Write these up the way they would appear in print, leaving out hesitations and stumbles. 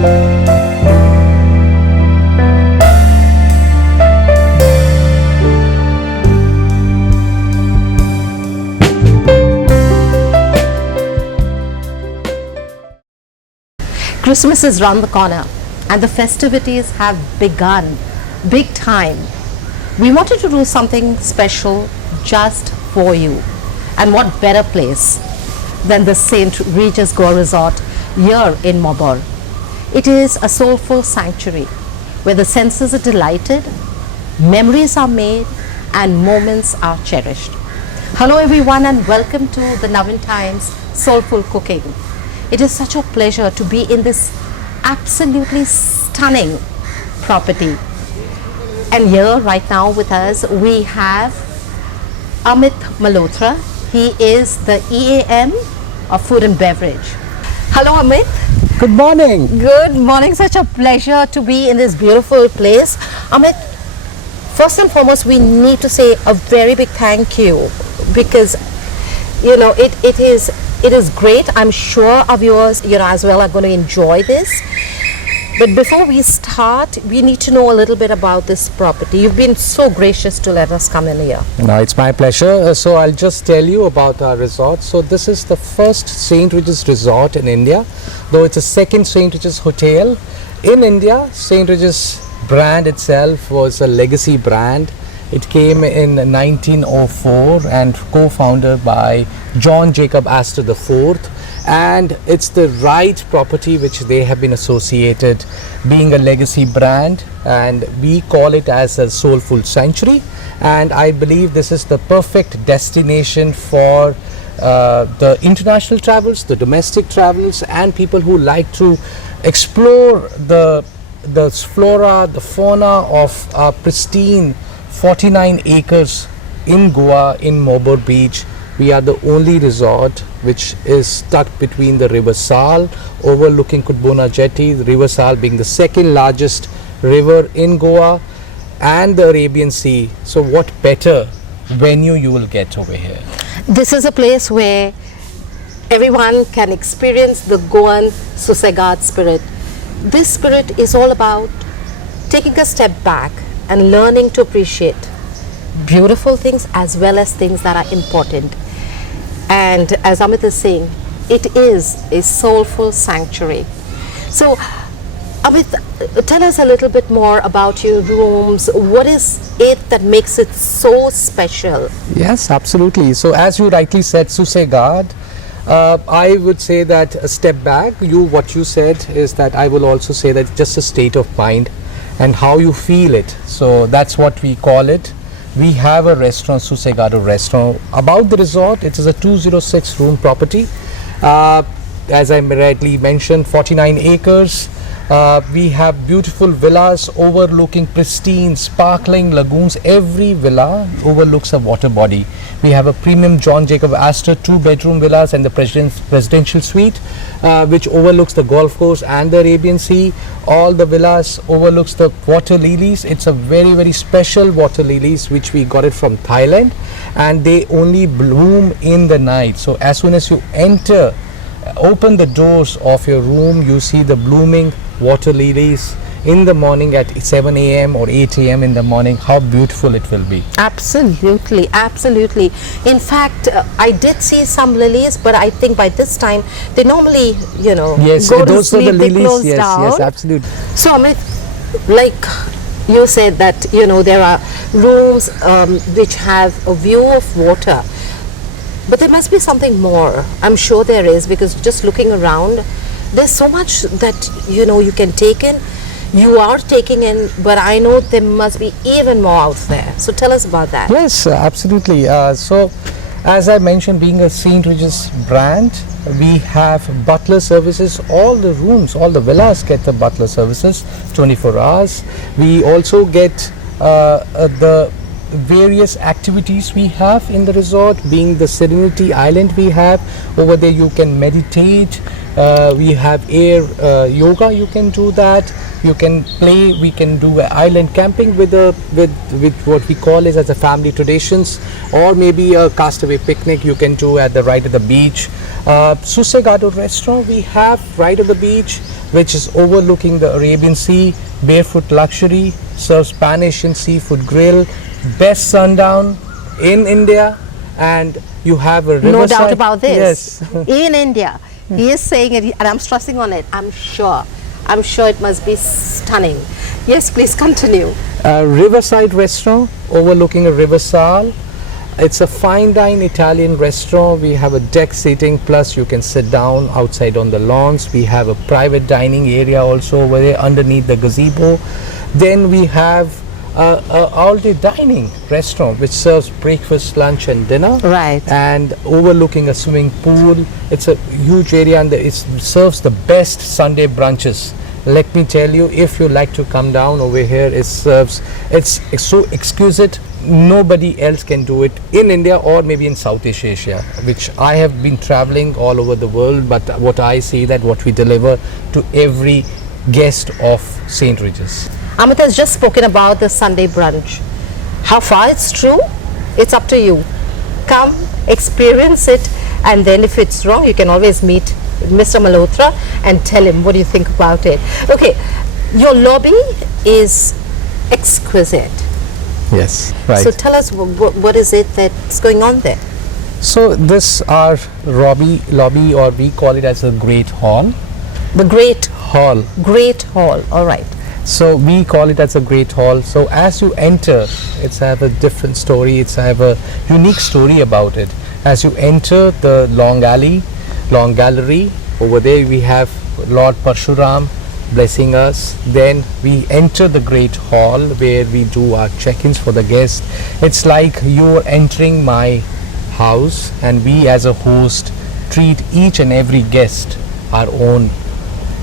Christmas is round the corner and the festivities have begun big time. We wanted to do something special just for you. And what better place than the St. Regis Goa Resort here in Mobor. It is a soulful sanctuary where the senses are delighted, memories are made and moments are cherished. Hello everyone and welcome to the Navin Times Soulful Cooking. It is such a pleasure to be in this absolutely stunning property. And here right now with us we have Amit Malhotra. He is the EAM of Food and Beverage. Hello Amit. Good morning. Good morning. Such a pleasure to be in this beautiful place. Amit, first and foremost we need to say a very big thank you because you know it is great. I'm sure our viewers as well are going to enjoy this. But before we start, we need to know a little bit about this property. You've been so gracious to let us come in here. No, it's my pleasure. So I'll just tell you about our resort. So this is the first St. Regis resort in India, though it's a second St. Regis hotel in India. St. Regis brand itself was a legacy brand. It came in 1904 and co-founded by John Jacob Astor IV, and it's the right property which they have been associated being a legacy brand, and we call it as a soulful sanctuary. And I believe this is the perfect destination for the international travels, the domestic travels, and people who like to explore the flora, the fauna of our pristine 49 acres in Goa, in Mobor Beach. We are the only resort which is stuck between the River Sal, overlooking Kutbona Jetty, the River Sal being the second largest river in Goa, and the Arabian Sea. So what better venue you will get over here? This is a place where everyone can experience the Goan Susegad spirit. This spirit is all about taking a step back and learning to appreciate beautiful things as well as things that are important. And as Amit is saying, it is a soulful sanctuary. So Amit, tell us a little bit more about your rooms. What is it that makes it so special? Yes, absolutely. So as you rightly said, Susegad, I would say that a step back, what you said is that I will also say that just a state of mind and how you feel it. So that's what we call it. We have a restaurant, Susegado restaurant. About the resort, it is a 206 room property. As I rightly mentioned, 49 acres. We have beautiful villas overlooking pristine, sparkling lagoons. Every villa overlooks a water body. We have a premium John Jacob Astor 2-bedroom villas and the presidential suite, which overlooks the golf course and the Arabian Sea. All the villas overlooks the water lilies. It's a very, very special water lilies which we got it from Thailand, and they only bloom in the night. So as soon as you enter, open the doors of your room, you see the blooming water lilies in the morning at 7 a.m. or 8 a.m. in the morning. How beautiful it will be. Absolutely, absolutely. In fact, I did see some lilies, but I think by this time they normally, yes, go those to sleep, are the lilies. they close Yes, down. yes, absolutely. So Amit, like you said that, there are rooms which have a view of water. But there must be something more. I'm sure there is, because just looking around, there's so much that you can take in. You are taking in, but I know there must be even more out there. So tell us about that. Yes, absolutely. So as I mentioned, being a St. Regis brand, we have butler services. All the rooms, all the villas get the butler services 24 hours. We also get the various activities we have in the resort, being the Serenity Island we have. Over there you can meditate, We have air yoga, you can do that. You can play, we can do island camping with what we call is as a family traditions, or maybe a castaway picnic you can do at the right of the beach. Susegado restaurant we have right of the beach, which is overlooking the Arabian Sea, barefoot luxury, serves Spanish and seafood grill, best sundown in India, and you have a riverside. No doubt about this. Yes. In India, he is saying it, and I'm stressing on it. I'm sure it must be stunning. Yes, please continue. Riverside restaurant overlooking a river Sal. It's a fine dine Italian restaurant. We have a deck seating, plus you can sit down outside on the lawns. We have a private dining area also over there underneath the gazebo. Then we have all-day dining restaurant which serves breakfast, lunch and dinner. Right. And overlooking a swimming pool. It's a huge area, and it serves the best Sunday brunches. Let me tell you, if you like to come down over here, it's so exquisite. Nobody else can do it in India or maybe in Southeast Asia, which I have been traveling all over the world, but what I see that what we deliver to every guest of St. Regis. Amit has just spoken about the Sunday brunch. How far it's true? It's up to you. Come, experience it, and then if it's wrong, you can always meet Mr. Malhotra and tell him what do you think about it. Okay, your lobby is exquisite. Yes, right. So tell us what is it that's going on there? So this our lobby, or we call it as a Great Hall. The Great Hall. Great Hall. All right. So we call it as a Great Hall. So as you enter, it's have a different story. It's have a unique story about it. As you enter the long gallery, over there we have Lord Parshuram blessing us. Then we enter the Great Hall where we do our check-ins for the guests. It's like you're entering my house, and we as a host treat each and every guest our own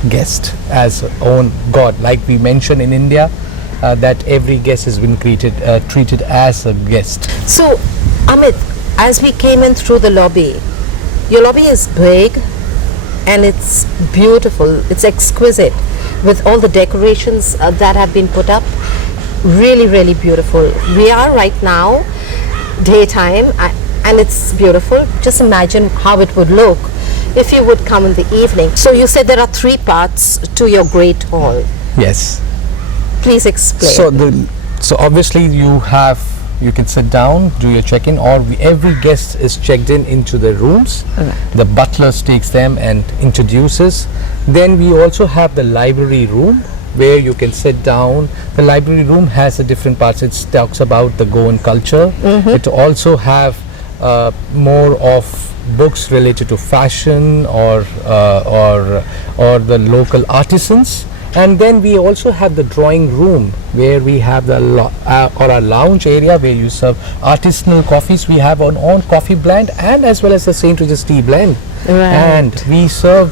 guest, as own God. Like we mentioned in India, that every guest has been treated as a guest. So Amit, as we came in through the lobby, your lobby is big and it's beautiful, it's exquisite with all the decorations that have been put up. Really beautiful. We are right now daytime and it's beautiful. Just imagine how it would look if you would come in the evening. So you said there are 3 parts to your Great Hall. Yes. Please explain. So obviously you can sit down, do your check-in, or every guest is checked into the rooms. Right. The butler takes them and introduces. Then we also have the library room where you can sit down. The library room has a different parts. It talks about the Goan culture. It also have more of books related to fashion or the local artisans. And then we also have the drawing room where we have the or a lounge area where you serve artisanal coffees. We have our own coffee blend and as well as the St. Regis tea blend. Right. And we serve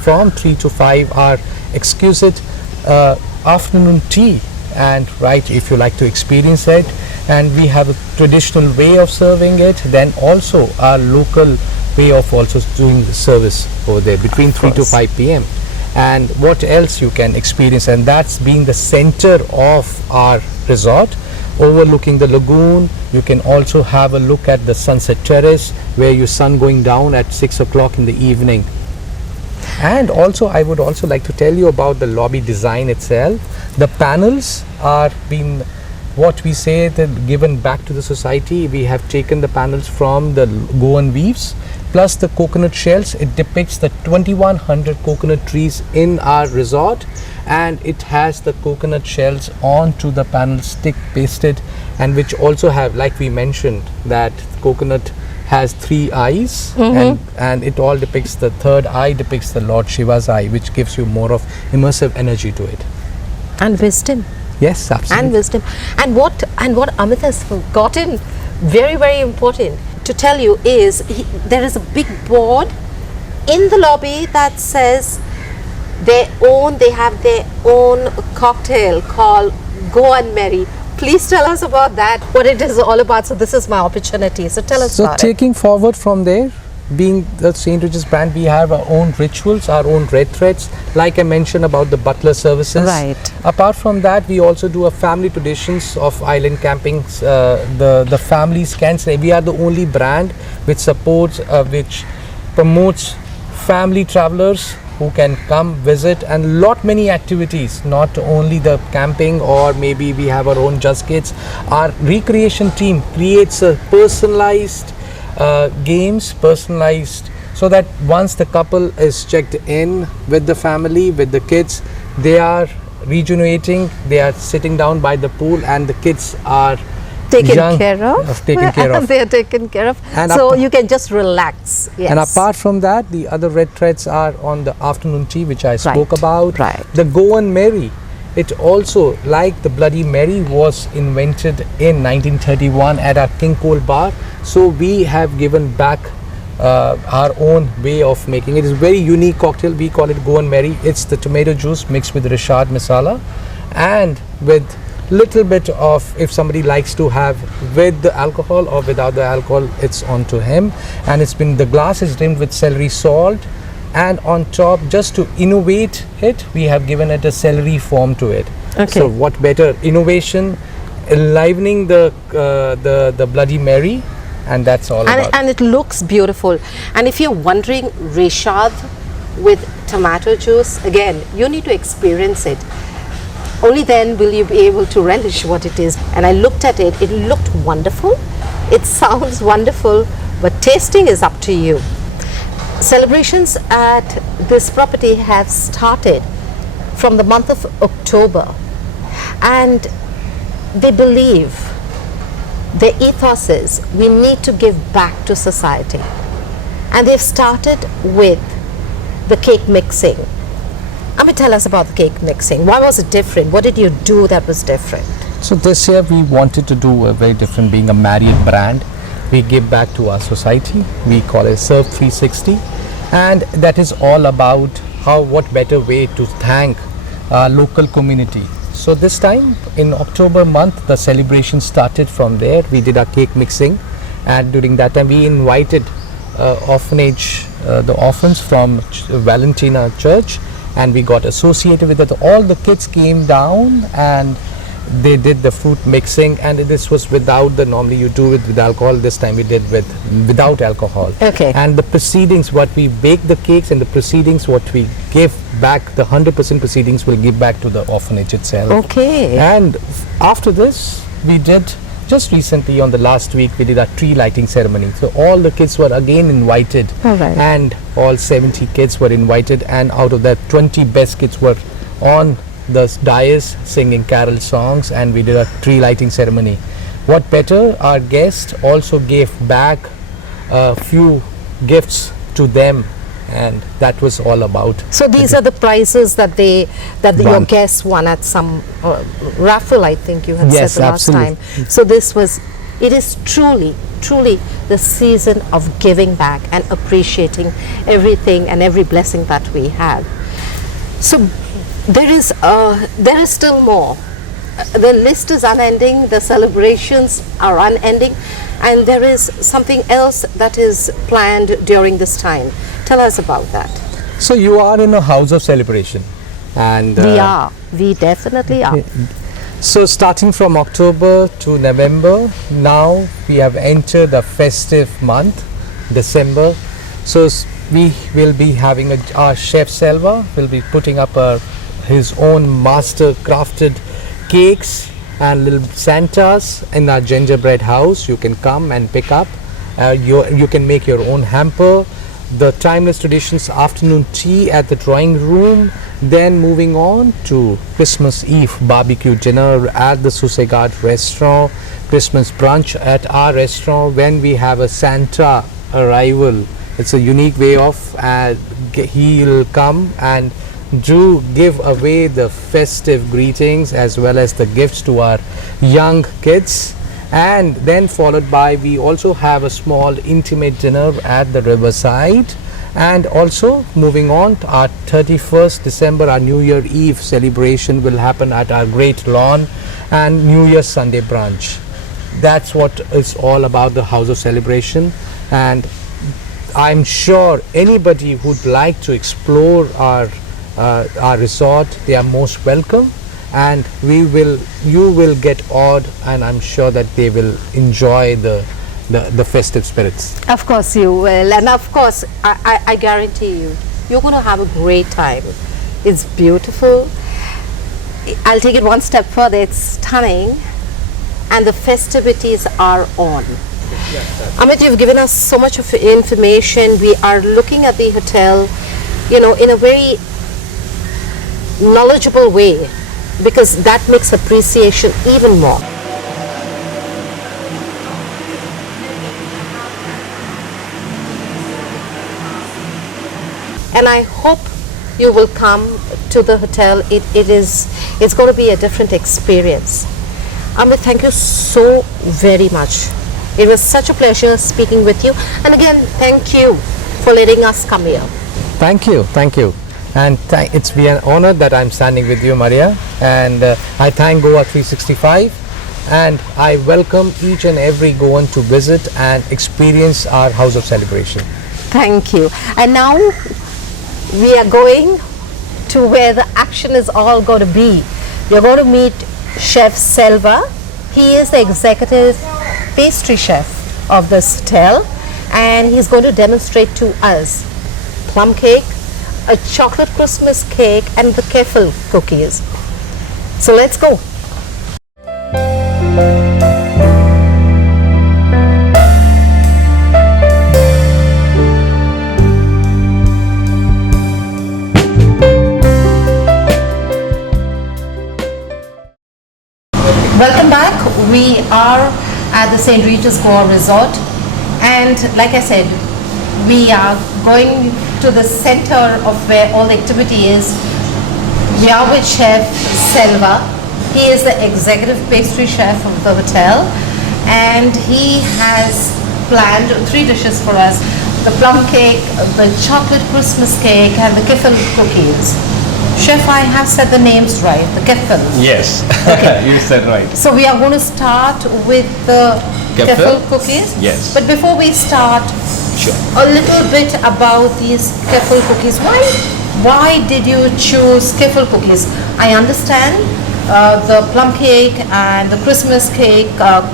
from 3 to 5 our exquisite afternoon tea. And right, if you like to experience it, and we have a traditional way of serving it, then also our local way of also doing the service over there between 3 to 5 p.m. And what else you can experience, and that's being the center of our resort overlooking the lagoon. You can also have a look at the sunset terrace where your sun going down at 6 o'clock in the evening. And also I would also like to tell you about the lobby design itself. The panels are being what we say that given back to the society. We have taken the panels from the Goan weaves plus the coconut shells. It depicts the 2100 coconut trees in our resort, and it has the coconut shells onto the panel stick pasted, and which also have, like we mentioned, that coconut has 3 eyes, and it all depicts the third eye depicts the Lord Shiva's eye, which gives you more of immersive energy to it. And wisdom. Yes, absolutely. And wisdom. And what Amit has forgotten, very important to tell you, is there is a big board in the lobby that says they have their own cocktail called Go and Merry. Please tell us about that, what it is all about. So this is my opportunity. So tell us about it. So taking forward from there, being the St. Regis brand, we have our own rituals, our own red threads, like I mentioned about the butler services. Right. Apart from that, we also do a family traditions of island camping. The families can say we are the only brand which supports, which promotes family travelers who can come visit, and lot many activities, not only the camping, or maybe we have our own just kids. Our recreation team creates a personalized games, personalized, so that once the couple is checked in with the family, with the kids, they are rejuvenating, they are sitting down by the pool, and the kids are Taken young, care of. taken care of. They are taken care of. And So you can just relax. Yes. And apart from that, the other red threads are on the afternoon tea, which I spoke about. Right. The Goan Mary, it also, like the Bloody Mary, was invented in 1931 at our King Cole bar. So we have given back our own way of making it. It's a very unique cocktail. We call it Goan Mary. It's the tomato juice mixed with Richard masala, and with little bit of, if somebody likes to have with the alcohol or without the alcohol, it's on to him. And it's been, the glass is rimmed with celery salt, and on top, just to innovate it, we have given it a celery form to it. Okay. So what better innovation, enlivening the Bloody Mary, and that's all about. And it looks beautiful. And if you're wondering, Reshad with tomato juice, again, you need to experience it. Only then will you be able to relish what it is. And I looked at it, it looked wonderful. It sounds wonderful, but tasting is up to you. Celebrations at this property have started from the month of October, and they believe, their ethos is, we need to give back to society. And they've started with the cake mixing. Amit, tell us about the cake mixing. Why was it different? What did you do that was different? So this year we wanted to do a very different, being a married brand. We give back to our society. We call it Serve 360, and that is all about how, what better way to thank our local community. So this time in October month, the celebration started from there. We did our cake mixing, and during that time we invited orphanage, the orphans from Valentina Church, and we got associated with it. All the kids came down and they did the fruit mixing, and this was without the, normally you do it with alcohol, this time we did without alcohol. Okay. And the proceedings, what we bake the cakes, and the proceedings what we give back, the 100% proceedings will give back to the orphanage itself. Okay. And after this, we did, just recently on the last week, we did a tree lighting ceremony. So all the kids were again invited. All right. And all 70 kids were invited, and out of that 20 best kids were on the dais singing carol songs, and we did a tree lighting ceremony. What better, our guests also gave back a few gifts to them, and that was all about. So these are the prizes that your guests won at some raffle, I think you had Yes, said the last absolutely. time. So this was, it is truly the season of giving back and appreciating everything and every blessing that we have. So there is still more. The list is unending, the celebrations are unending, and there is something else that is planned during this time. Tell us about that. So you are in a house of celebration, and We definitely are. so starting from October to November, now we have entered the festive month, December. So we will be having our chef Selva will be putting up his own master crafted cakes and little Santas in our gingerbread house. You can come and pick up. You can make your own hamper. The timeless traditions afternoon tea at the drawing room. Then moving on to Christmas Eve barbecue dinner at the Susegard restaurant. Christmas brunch at our restaurant when we have a Santa arrival. It's a unique way of he'll come and do give away the festive greetings as well as the gifts to our young kids, and then followed by, we also have a small intimate dinner at the riverside. And also moving on to our 31st December, our New Year Eve celebration will happen at our Great Lawn, and New Year's Sunday brunch. That's what is all about the House of Celebration. And I'm sure anybody who'd like to explore our resort, they are most welcome, and you will get awed, and I'm sure that they will enjoy the festive spirits. Of course you will, and of course I guarantee you're going to have a great time. It's beautiful. I'll take it one step further. It's stunning, and the festivities are on. Amit, you've given us so much of information. We are looking at the hotel, in a very knowledgeable way, because that makes appreciation even more. And I hope you will come to the hotel. It's going to be a different experience. Amit, thank you so very much. It was such a pleasure speaking with you. And again, thank you for letting us come here. Thank you. And it's been an honor that I'm standing with you, Maria. And I thank Goa 365. And I welcome each and every Goan to visit and experience our House of Celebration. Thank you. And now we are going to where the action is all going to be. You're going to meet Chef Selva. He is the executive pastry chef of this hotel, and he's going to demonstrate to us plum cake, a chocolate Christmas cake, and the kiffle cookies. So let's go. Welcome back. We are at the St. Regis Goa Resort, and like I said, we are going to the center of where all the activity is. We are with Chef Selva. He is the executive pastry chef of the hotel, and he has planned 3 dishes for us: the plum cake, the chocolate Christmas cake, and the kiffle cookies. Chef, I have said the names right, the kiffle. Yes, Okay. you said right. So we are going to start with the kiffle cookies. Yes. But before we start, Sure. a little bit about these kiffle cookies. Why did you choose kiffle cookies? I understand the plum cake and the Christmas cake,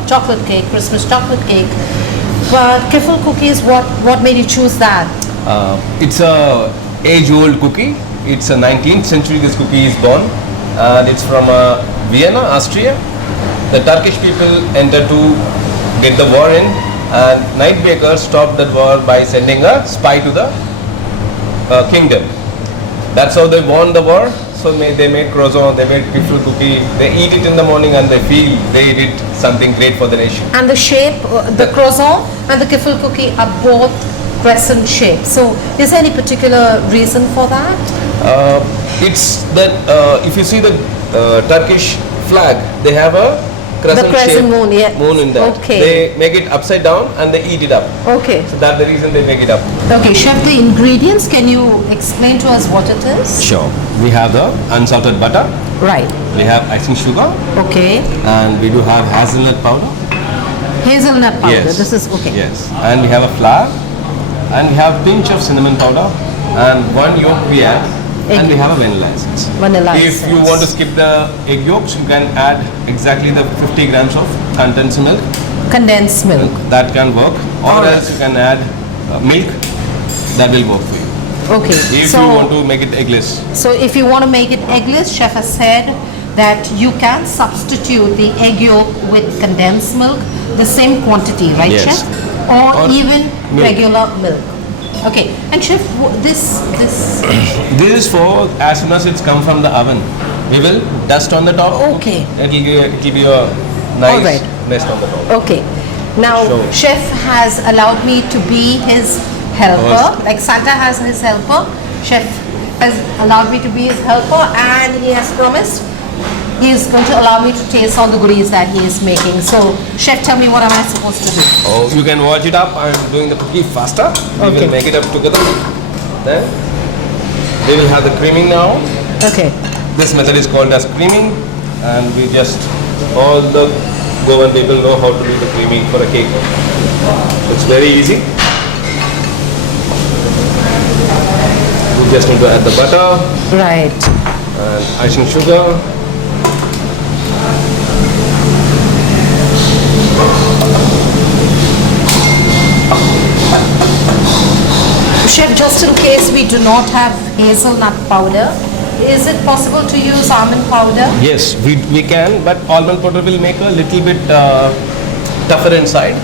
chocolate cake, Christmas chocolate cake. But kiffle cookies, what made you choose that? It's a age-old cookie. It's a 19th century this cookie is born, and it's from Vienna, Austria. The Turkish people entered to get the war in, and night bakers stopped that war by sending a spy to the kingdom. That's how they won the war. So they made croissant, they made kiffle cookie. They eat it in the morning and they feel they did something great for the nation. And the shape, the croissant and the kiffle cookie are both crescent shape. So is there any particular reason for that? It's that if you see the Turkish flag, they have a crescent crescent moon, yeah. moon in that. Okay. They make it upside down and they eat it up. Okay. So that's the reason they make it up. Okay, chef, the ingredients, can you explain to us what it is? Sure. We have the unsalted butter. Right. We have icing sugar, Okay. and we do have hazelnut powder. Hazelnut powder. Yes. This is okay. Yes. And we have a flour, and we have pinch of cinnamon powder, and 1 yolk we have, and we have a vanilla essence. Vanilla If you essence. want to skip the egg yolks, you can add exactly the 50 grams of condensed milk. Condensed milk. That can work, or Alright. else you can add milk. That will work for you. Okay. If you want to make it eggless. So if you want to make it eggless, chef has said that you can substitute the egg yolk with condensed milk, the same quantity, right, Yes. chef? Or Or even milk. regular milk. Okay. And chef, this This is for as soon as it's come from the oven. We will dust on the top. Okay. It'll give you a nice Alright. nest on the top. Okay. Now, Sure. chef has allowed me to be his helper. Awesome. Like Santa has his helper. Chef has allowed me to be his helper, and he has promised he is going to allow me to taste all the goodies that he is making. So, chef, tell me, what am I supposed to do? Oh, you can watch it up. I'm doing the cookie faster. We Okay. will make it up together. Then we will have the creaming now. Okay. This method is called as creaming, and we just all the Goan people know how to do the creaming for a cake. It's very easy. just need to add the butter Right. and icing sugar. Chef, just in case we do not have hazelnut powder, is it possible to use almond powder? Yes, we can, but almond powder will make a little bit tougher inside.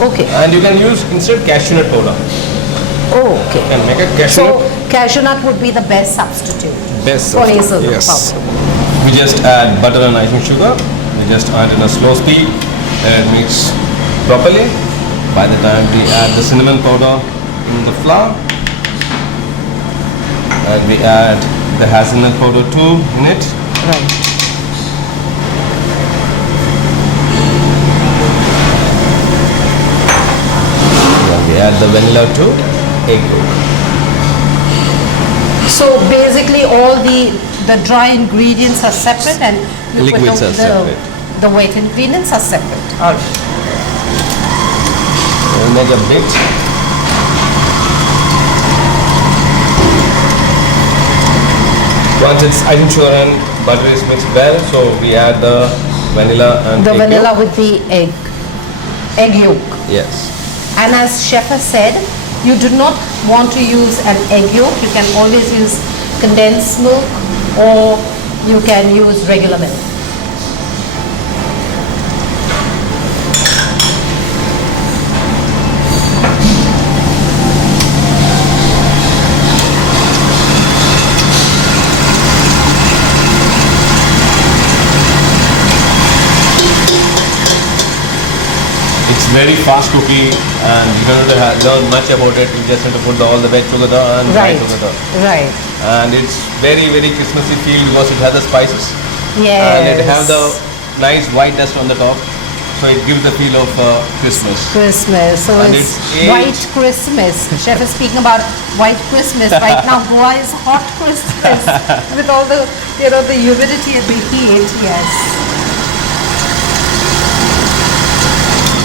Okay. And you can use instead cashew nut powder. Oh, okay. You can make a cashew So nut. cashew nut would be the best substitute Best for substitute, hazelnut yes. powder. We just add butter and icing sugar. We just add in a slow speed and mix properly. By the time we add the cinnamon powder in the flour, and we add the hazelnut powder too in it. Right. And we add the vanilla too, egg yolk. So basically all the dry ingredients are separate and you Liquids put are separate. the wet ingredients are separate. All right. We'll make a bit. Once it's icing sugar and butter is mixed well, so we add the vanilla and The egg vanilla yolk. with the egg yolk. Yes. And as chef has said, you do not want to use an egg yolk. You can always use condensed milk or you can use regular milk. It's very fast cookie and you don't have to learn much about it. You just have to put all the veg together and dry Right. together. Right. And it's very Christmassy feel because it has the spices Yes. and it have the nice white dust on the top. So it gives the feel of Christmas. Christmas. So And it's it's aged. white Christmas. Chef is speaking about white Christmas. Right now Goa is hot Christmas with all the the humidity and the heat. Yes.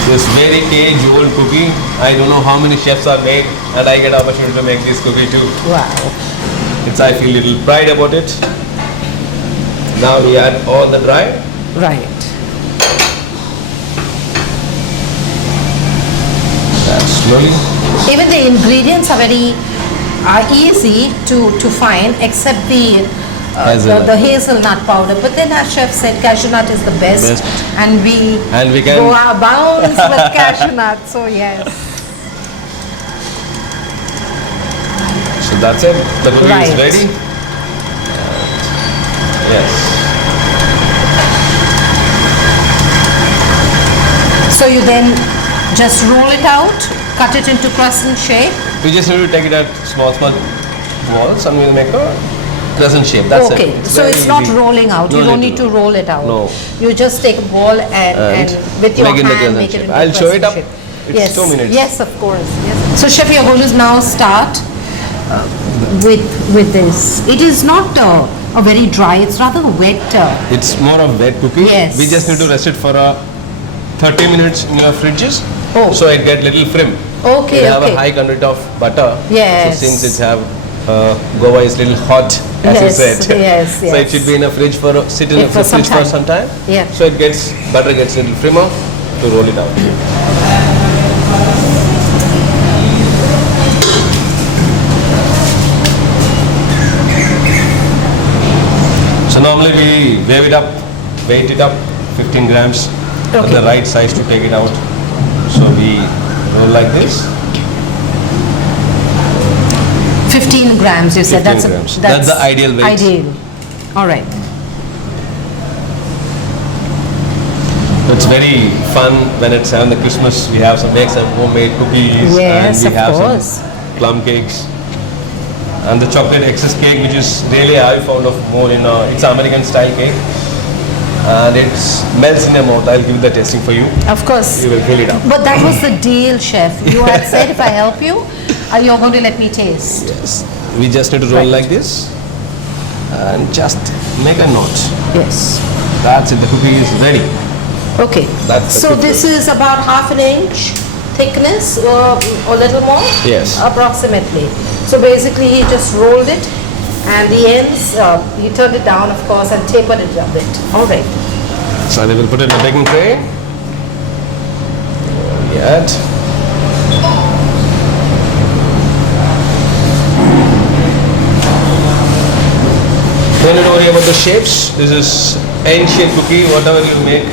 This very age-old cookie. I don't know how many chefs are made, and I get opportunity to make this cookie too. Wow. I feel little pride about it. Now we add all the dry. Right. Add slowly. Even the ingredients are very easy to find except Hazelnut. the hazelnut powder. But then our chef said cashew nut is the best, Best. and we can go our bounds with cashew nut. So yes. So that's it. The cookie Right. is ready. Yes. So you then just roll it out, cut it into crescent shape. We just need to take it at small balls and we'll make a crescent shape. That's Okay, it. so very it's not easy. rolling out. No You don't need need to to roll it out. No. You just take a ball and with your make it in the hand crescent make it shape. into I'll show it crescent up. shape. It's Yes. 2 minutes. Yes, of course. Yes. So chef, you're going to now start with this. It is not a very dry. It's rather wet. It's more of wet cookie. Yes. We just need to rest it for 30 minutes in your fridges. Oh. So it get little firm. Okay, We have okay. a high content of butter. Yes. So since it have Goa is little hot, as you Yes, said. yes, So it yes. should be in a fridge for sit in Yeah, a for some fridge for time. some time. Yeah. So it gets butter gets little firmer to roll it out. So normally we weight it up 15 grams at Okay. the right size to take it out. So we roll like this. 15 grams. You said 15 grams. That's the ideal weight. Ideal. All right. It's very fun when it's on the Christmas. We have make some homemade cookies Yes, and we of have course. some plum cakes and the chocolate excess cake, which is really I found of more in it's American style cake and it melts in your mouth. I'll give the tasting for you. Of course. You will fill it up. But that was the deal, chef. You had said if I help you, you're going to let me taste. Yes. We just need to roll Right. like this and just make a knot. Yes. That's it. The cookie is ready. Okay. That's the So quick this is about half an inch. thickness or little more? Yes. Approximately. So basically he just rolled it and the ends, he turned it down of course and tapered it a bit. Alright. So we will put it in the baking tray. Yet. Don't worry about the shapes. This is N-shape cookie. Whatever you make,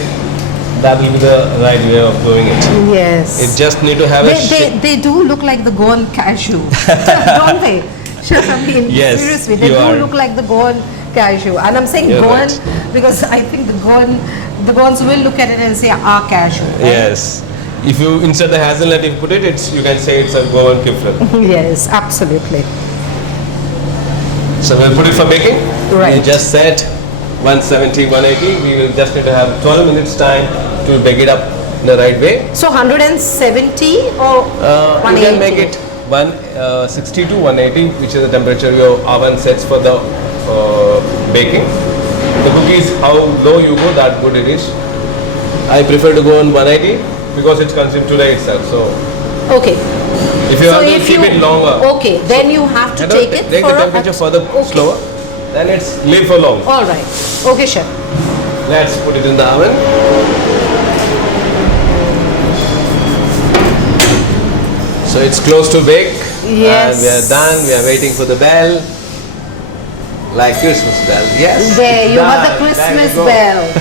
that will be the right way of doing it. Yes. It just need to have a shape. They do look like the Goan cashew, don't they? Chef, I mean, Yes, seriously, they you do are. look like the Goan cashew. And I'm saying You're Goan right. because I think the Goans will look at it and say, cashew. Right? Yes. If you insert the hazelnut, if you put it, you can say it's a Goan kiffle. Yes, absolutely. So we'll put it for baking. Right. We just set 170, 180. We will just need to have 12 minutes time to bake it up in the right way. So 170 or You 180? can make it 160 to 180, which is the temperature your oven sets for the baking. The cookies, how low you go, that good it is. I prefer to go on 180 because it's consumed today itself. So Okay. if you So have to if keep you- it longer, Okay, then you have to take it take for the temperature further okay. slower, then it's live for long. All right. Okay, chef. Let's put it in the oven. So it's close to bake. Yes. And we are done. We are waiting for the bell. Like Christmas bell. Yes. There, you have the Done. There Christmas you go. bell.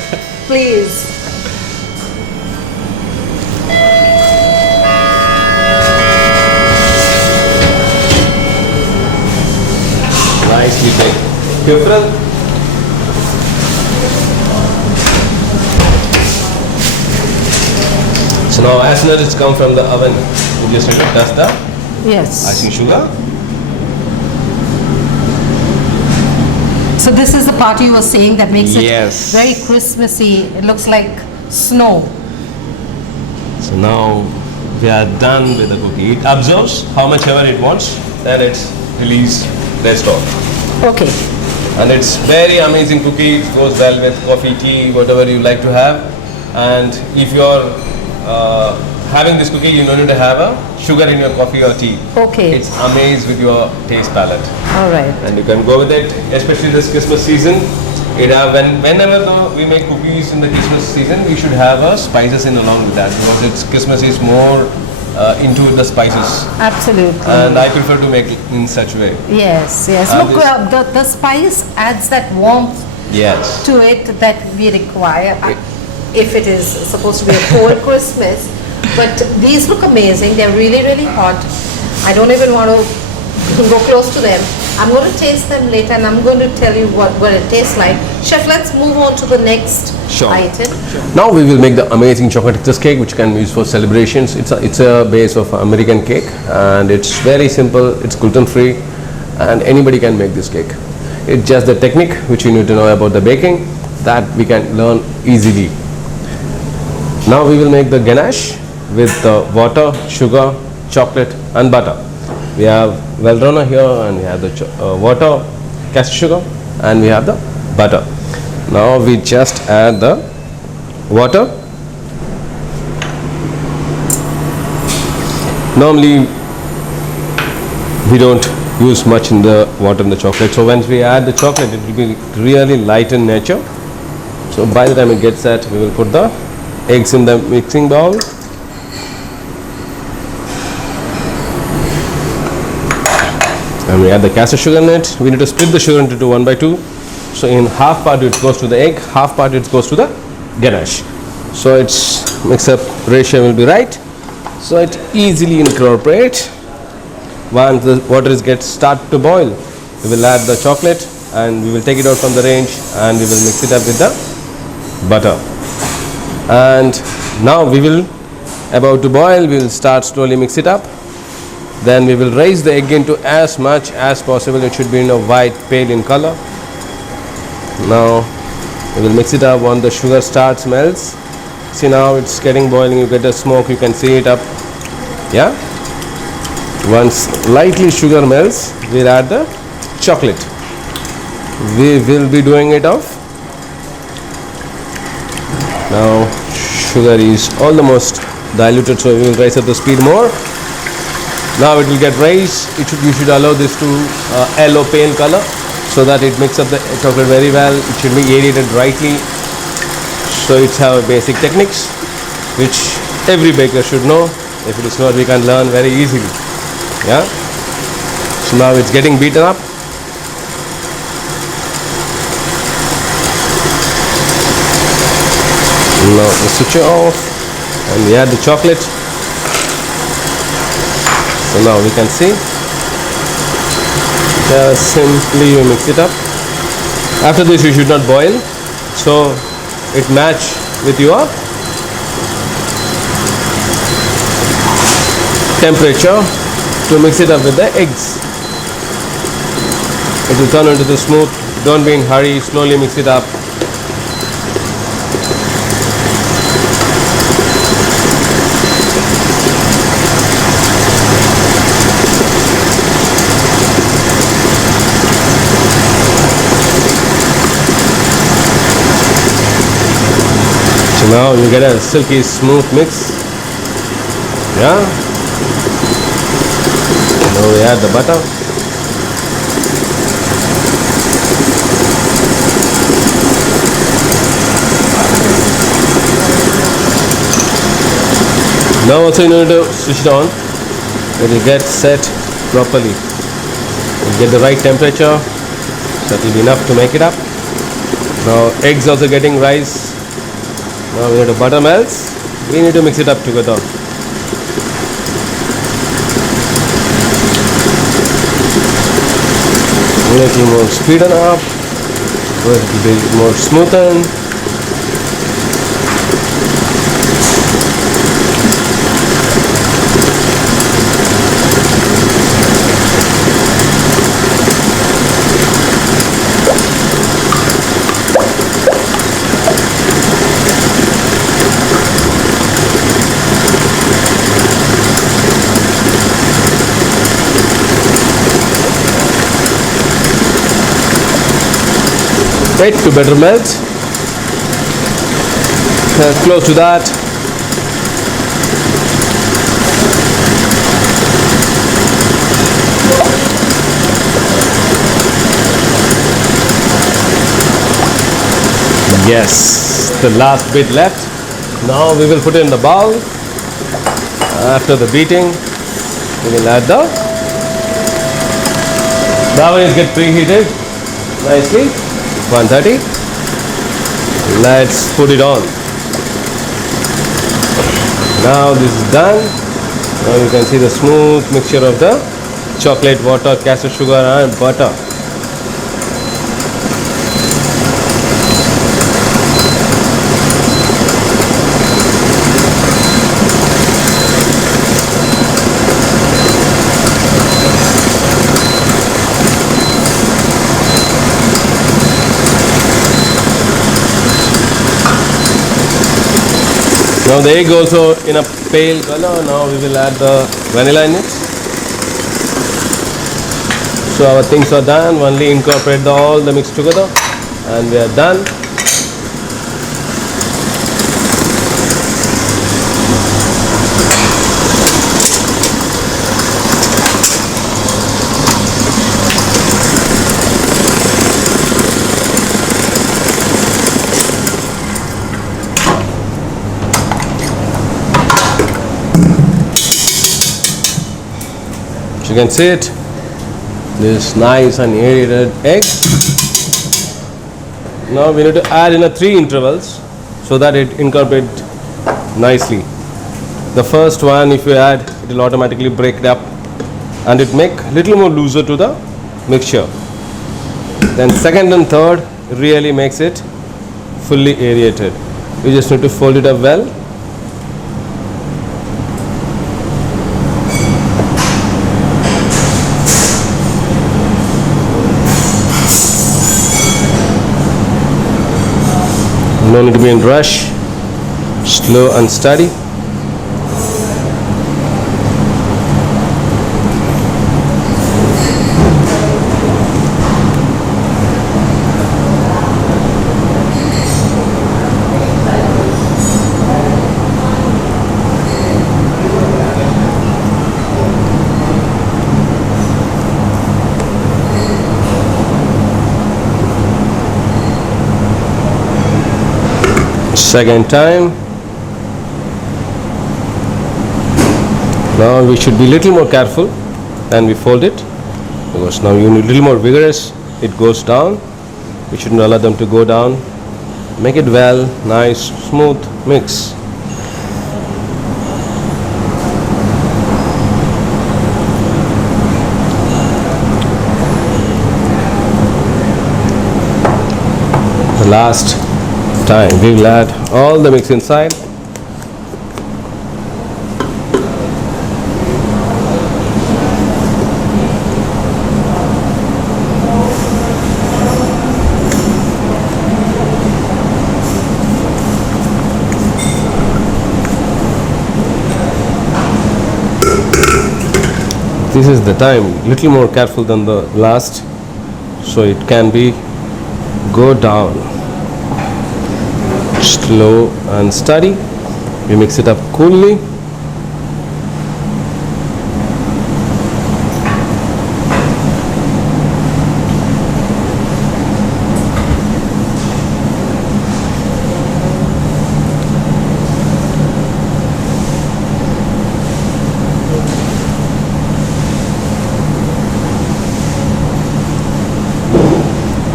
Please. Nicely baked. Kiffle. So now as soon as it's come from the oven, we just need to dust the Yes. icing sugar. So this is the part you were saying that makes it Yes. very Christmassy. It looks like snow. So now we are done with the cookie. It absorbs how much ever it wants, then it's released, rest off. Okay. And it's very amazing cookie. It goes well with coffee, tea, whatever you like to have. And if you're having this cookie, you don't need to have a sugar in your coffee or tea. Okay. It's amazed with your taste palette, All right. and you can go with it, especially this Christmas season. Whenever we make cookies in the Christmas season, we should have spices in along with that because it's Christmas is more into the spices, Absolutely. and I prefer to make it in such way. Yes, yes. And Look, the spice adds that warmth Yes. to it that we require if it is supposed to be a cold Christmas. But these look amazing. They're really, really hot. I don't even want to go close to them. I'm going to taste them later and I'm going to tell you what it tastes like. Chef, let's move on to the next item. Now we will make the amazing chocolate Exec cake, which can be used for celebrations. It's a base of American cake, and it's very simple. It's gluten free, and anybody can make this cake. It's just the technique which you need to know about the baking that we can learn easily. Now we will make the ganache with water, sugar, chocolate, and butter. We have Veldrona here, and we have the water, castor sugar, and we have the butter. Now we just add the water. Normally we don't use much in the water in the chocolate, so once we add the chocolate, it will be really light in nature. So by the time it gets set, we will put the eggs in the mixing bowl. And we add the castor sugar in it. We need to split the sugar into 1 by 2. So in half part it goes to the egg, half part it goes to the ganache. So its mix-up ratio will be right. So it easily incorporates. Once the water start to boil, we will add the chocolate and we will take it out from the range and we will mix it up with the butter. And now we will about to boil. We will start slowly mix it up. Then we will raise the egg into as much as possible. It should be in a white pale in color. Now we will mix it up. When the sugar starts melts, see now it's getting boiling. You get the smoke. You can see it up. Yeah. Once lightly sugar melts, we'll add the chocolate. We will be doing it off. Now sugar is almost diluted, so we will raise up the speed more. Now it will get raised. You should allow this to yellow pale color so that it mixes up the chocolate very well. It should be aerated rightly. So it's our basic techniques which every baker should know. If it is not, we can learn very easily. Yeah. So now it's getting beaten up. Now we switch it off and we add the chocolate. So now we can see. Just simply you mix it up. After this you should not boil, so it match with your temperature to mix it up with the eggs. It will turn into the smooth. Don't be in hurry, slowly mix it up. So now you get a silky smooth mix. Yeah. Now we add the butter. Now also you need to switch it on. It will get set properly. You get the right temperature. So it will be enough to make it up. Now eggs also getting rise. Now we need to butter melts. We need to mix it up together. A little more speeden up, a little bit more smoothen. Wait to better melt. Close to that. Yes, the last bit left. Now we will put it in the bowl. After the beating, we will add the oven is get preheated nicely. 130. Let's put it on. Now this is done. Now you can see the smooth mixture of the chocolate, water, castor sugar and butter. Now the egg also in a pale color. Now we will add the vanilla in it. So our things are done. Only incorporate all the mix together and we are done. You can see it, this nice and aerated egg. Now we need to add in a 3 intervals so that it incorporates nicely. The first one, if you add, it will automatically break it up and it make little more looser to the mixture. Then second and third really makes it fully aerated. You just need to fold it up well. No need to be in rush, slow and steady. Second time. Now we should be little more careful and we fold it, because now you need little more vigorous. It goes down. We shouldn't allow them to go down. Make it well, nice, smooth mix. The last time we will add all the mix inside. This is the time, little more careful than the last, so it can be go down slow and steady. We mix it up coolly.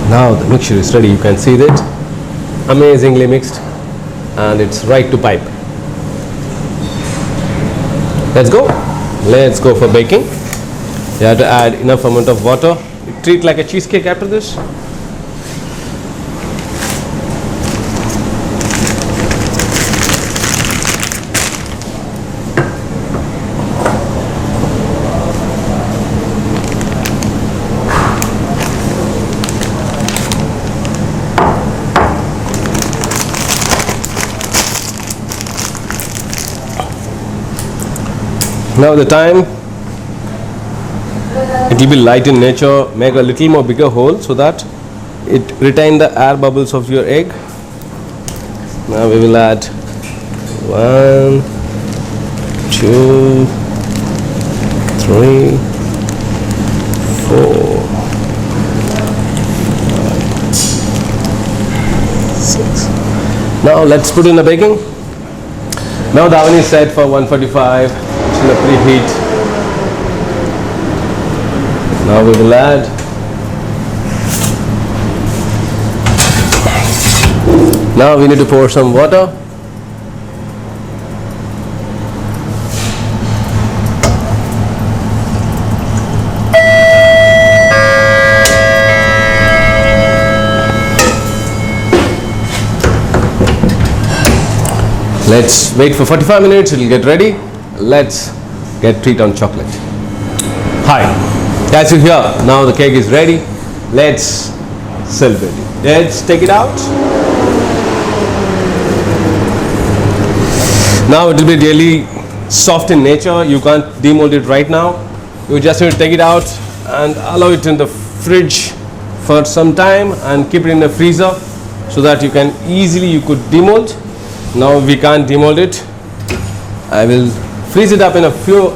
Now the mixture is ready. You can see that amazingly mixed and it's right to pipe. Let's go for baking. You have to add enough amount of water. Treat like a cheesecake after this. Now the time, it will be light in nature. Make a little more bigger hole so that it retain the air bubbles of your egg. Now we will add 1, 2, 3, 4, 5, 6. Now let's put in the baking. Now the oven is set for 145. In the preheat. Now we will add now we need to pour some water. Let's wait for 45 minutes, it will get ready. Let's get treat on chocolate. Hi, as you hear, now the cake is ready. Let's celebrate it. Let's take it out. Now it will be really soft in nature. You can't demold it right now. You just need to take it out and allow it in the fridge for some time and keep it in the freezer so that you can easily demold. Now we can't demold it. I will freeze it up in a few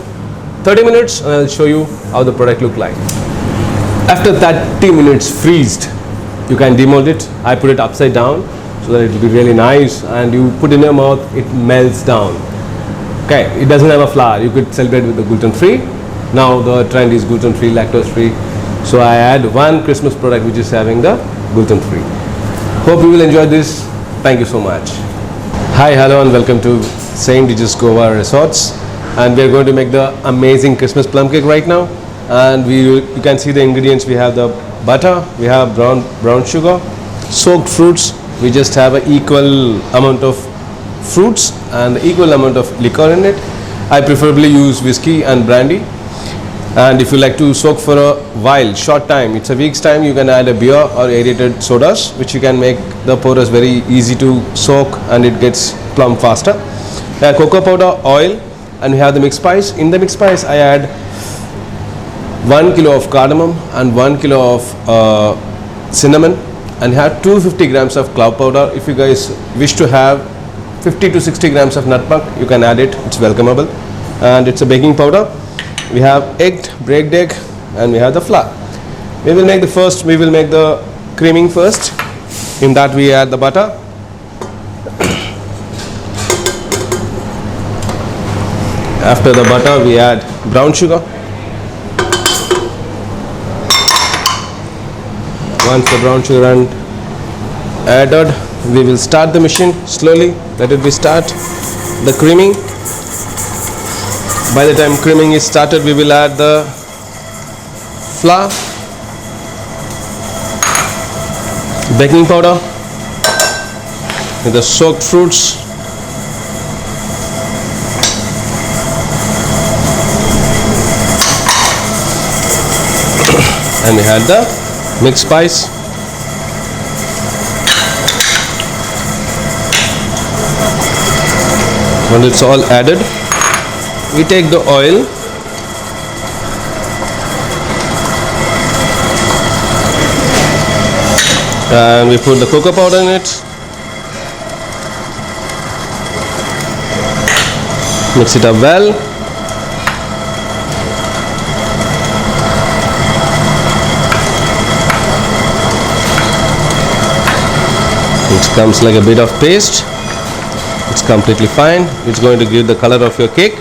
30 minutes and I'll show you how the product look like. After 30 minutes freezed, you can demold it. I put it upside down so that it will be really nice, and you put in your mouth, it melts down. Okay, it doesn't have a flour. You could celebrate with the gluten free. Now the trend is gluten free, lactose free. So I add one Christmas product which is having the gluten free. Hope you will enjoy this. Thank you so much. Hi, hello and welcome to St. Regis Goa Resorts. And we are going to make the amazing Christmas plum cake right now. And you can see the ingredients. We have the butter, we have brown sugar, soaked fruits. We just have an equal amount of fruits and equal amount of liquor in it. I preferably use whiskey and brandy. And if you like to soak for a while, short time, it's a week's time, you can add a beer or aerated sodas, which you can make the porous very easy to soak and it gets plum faster. Cocoa powder, oil, and we have the mixed spice. In the mixed spice, I add 1 kilo of cardamom and 1 kilo of cinnamon, and have 250 grams of clove powder. If you guys wish to have 50 to 60 grams of nut buck, you can add it. It's welcomeable. And it's a baking powder. We have egg, baked egg, and we have the flour. We will make the creaming first. In that we add the butter. After the butter, we add brown sugar. Once the brown sugar and added, we will start the machine slowly. Let it be start the creaming. By the time creaming is started, we will add the flour, baking powder with the soaked fruits, and we had the mixed spice. When it's all added, we take the oil and we put the cocoa powder in it, mix it up well. It comes like a bit of paste. It's completely fine. It's going to give the color of your cake.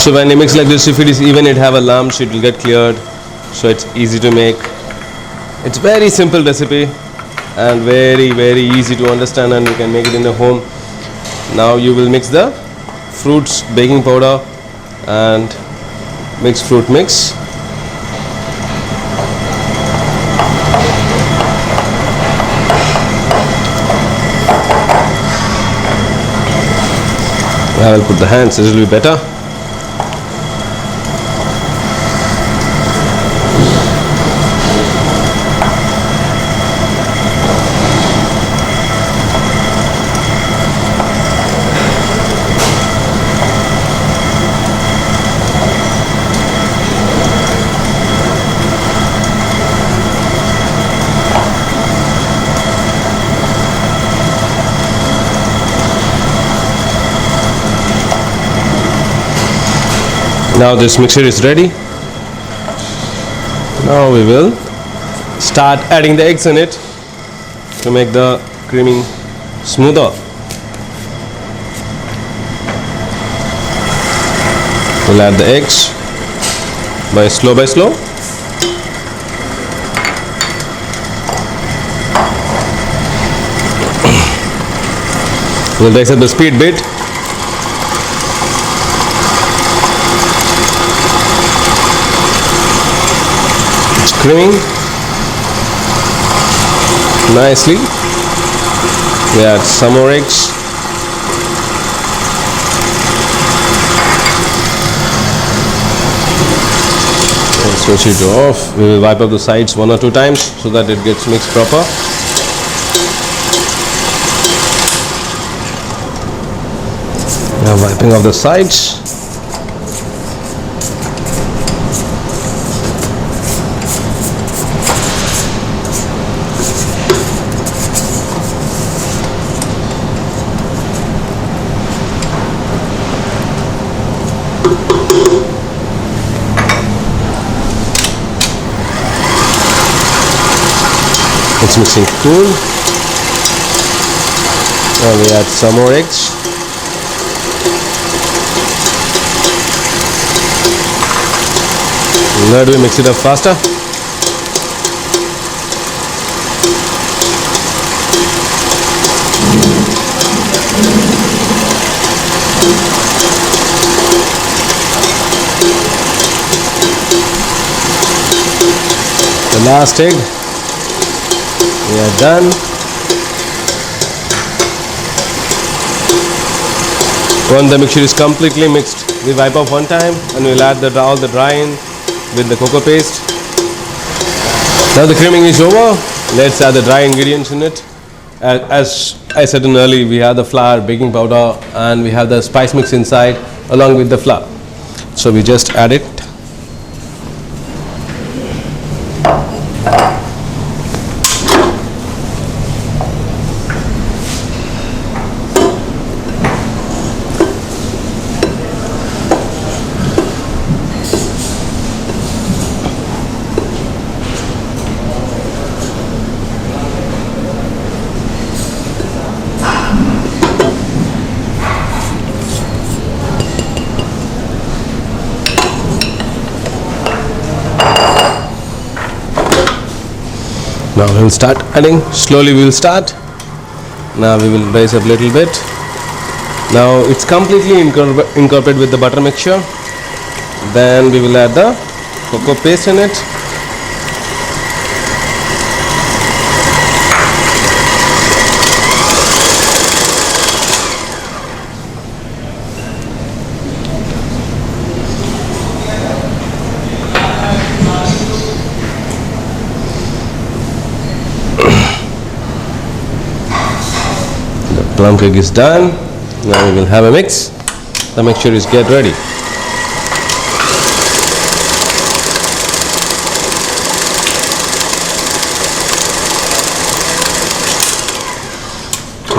So when you mix like this, if it is even it have a lumps, it will get cleared. So it's easy to make. It's very simple recipe and very easy to understand, and you can make it in the home. Now you will mix the fruits, baking powder and mixed fruit mix. I will put the hands, it will be better. Now this mixture is ready. Now we will start adding the eggs in it to make the creaming smoother. We'll add the eggs by slow. We'll raise up the speed bit. Creaming nicely. We add some more eggs. And switch it off. We will wipe up the sides 1 or 2 times so that it gets mixed proper. Now wiping off the sides. It's mixing cool. Now we add some more eggs. Now do we mix it up faster? The last egg. We are done. When the mixture is completely mixed, we wipe off 1 time and we'll add all the dry in with the cocoa paste. Now the creaming is over. Let's add the dry ingredients in it. As I said earlier, we have the flour, baking powder, and we have the spice mix inside along with the flour. So we just add it. Now we will start adding. Slowly we will start. Now we will raise up a little bit. Now it's completely incorporated with the butter mixture. Then we will add the cocoa paste in it. Plum cake is done. Now we will have a mix. The mixture is get ready.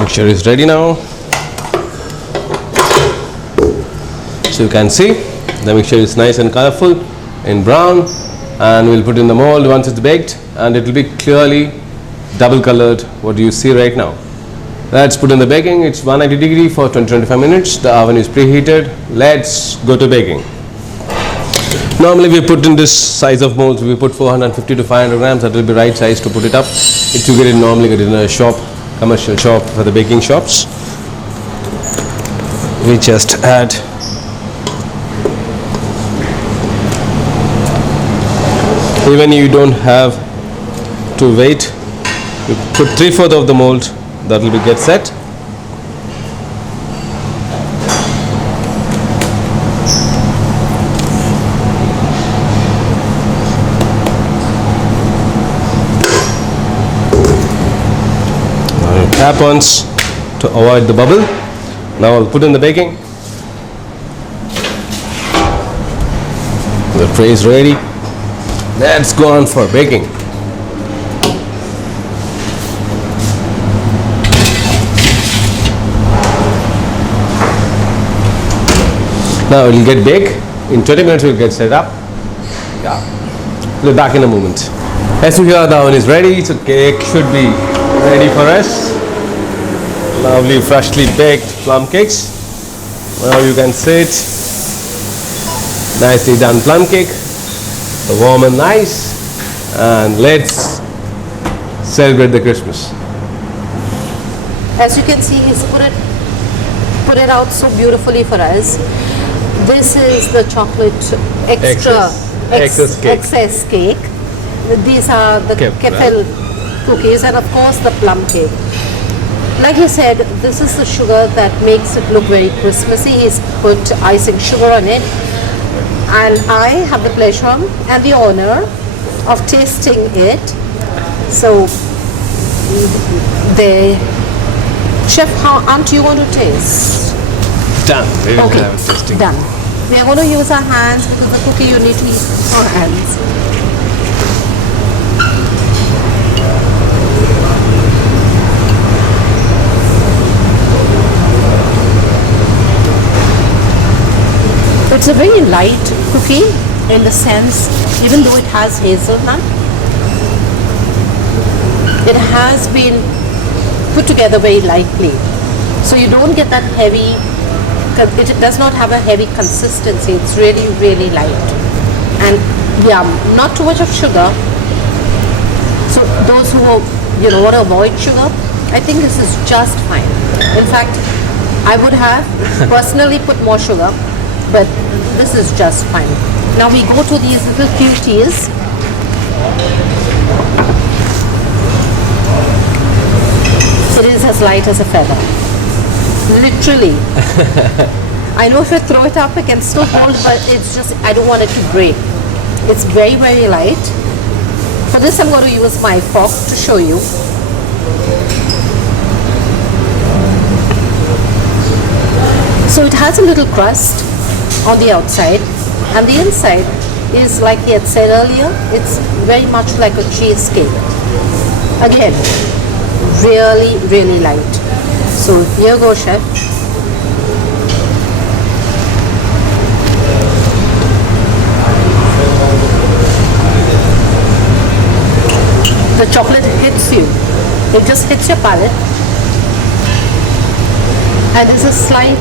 Mixture is ready now. So you can see the mixture is nice and colorful in brown, and we'll put in the mold once it's baked, and it will be clearly double colored what you see right now. Let's put in the baking. It's 190 degree for 20-25 minutes. The oven is preheated. Let's go to baking. Normally we put in this size of molds, we put 450 to 500 grams. That will be right size to put it up. If you normally get it in a shop, commercial shop for the baking shops. We just add even you don't have to wait. You put 3/4 of the mold. That will be get set. Now you tap once to avoid the bubble. Now I'll put in the baking. The tray is ready. Let's go on for baking. Now it will get baked. In 20 minutes we will get set up. Yeah. We'll be back in a moment. As you hear, the oven is ready. So cake should be ready for us. Lovely freshly baked plum cakes. Now you can see it. Nicely done plum cake. Warm and nice. And let's celebrate the Christmas. As you can see, he's put it out so beautifully for us. This is the chocolate excess cake. These are the kiffle cookies, and of course the plum cake. Like he said, this is the sugar that makes it look very Christmassy. He's put icing sugar on it, and I have the pleasure and the honor of tasting it. So, Chef, how aren't you going to taste? Done. We will Okay, have it tasting. done. We are going to use our hands because the cookie you need to use our hands. It's a very light cookie in the sense, even though it has hazelnut, it has been put together very lightly. So you don't get that heavy, it does not have a heavy consistency. It's really, really light. And yeah, not too much of sugar. So those who want to avoid sugar, I think this is just fine. In fact, I would have personally put more sugar, but this is just fine. Now we go to these little cuties. It is as light as a feather. Literally. I know if I throw it up, I can still hold, but it's just, I don't want it to break. It's very, very light. For this, I'm going to use my fork to show you. So it has a little crust on the outside, and the inside is, like he had said earlier, it's very much like a cheesecake. Again, really, really light. So here goes, Chef. The chocolate hits you. It just hits your palate. And there's a slight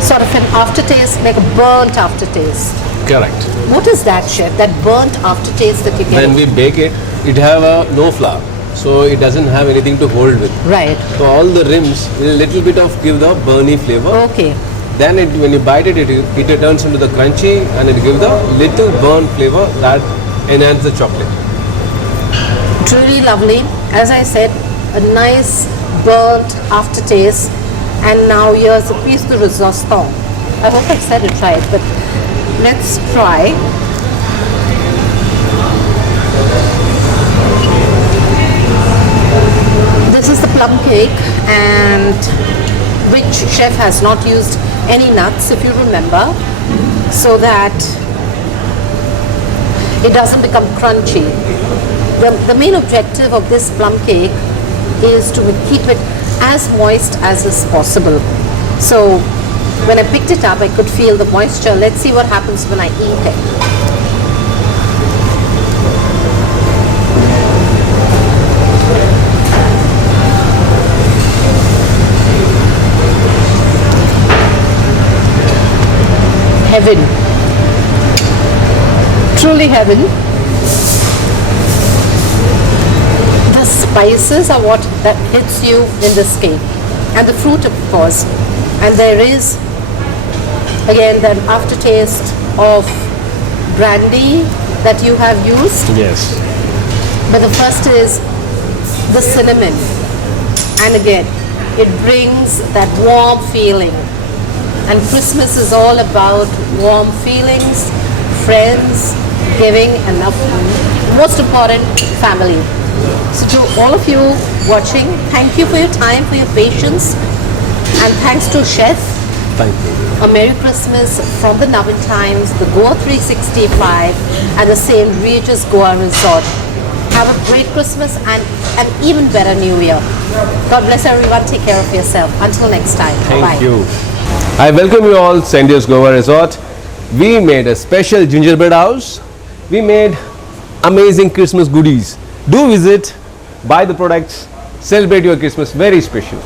sort of an aftertaste, like a burnt aftertaste. Correct. What is that, chef? That burnt aftertaste that you get? When we bake it, it have a no flour, so it doesn't have anything to hold with. Right. So all the rims will little bit of give the burny flavor. Okay. Then when you bite it, it turns into the crunchy and it gives the little burn flavor that enhance the chocolate. Truly lovely. As I said, a nice burnt aftertaste. And now here's a piece de risotto. I hope I said it right, but let's try. This is the plum cake, and which chef has not used any nuts, if you remember, so that it doesn't become crunchy. The main objective of this plum cake is to keep it as moist as is possible. So when I picked it up, I could feel the moisture. Let's see what happens when I eat it. Heaven. Truly heaven. The spices are what that hits you in this cake, and the fruit, of course. And there is again that aftertaste of brandy that you have used. Yes. But the first is the cinnamon, and again it brings that warm feeling. And Christmas is all about warm feelings, friends, giving, and most important, family. So to all of you watching, thank you for your time, for your patience, and thanks to Chef. Thank you. A Merry Christmas from the Navin Times, the Goa 365, and the same Regis Goa Resort. Have a great Christmas and an even better New Year. God bless everyone. Take care of yourself. Until next time. Thank Bye. you. I welcome you all, St. Goa Resort. We made a special gingerbread house. We made amazing Christmas goodies. Do visit, buy the products, celebrate your Christmas very special.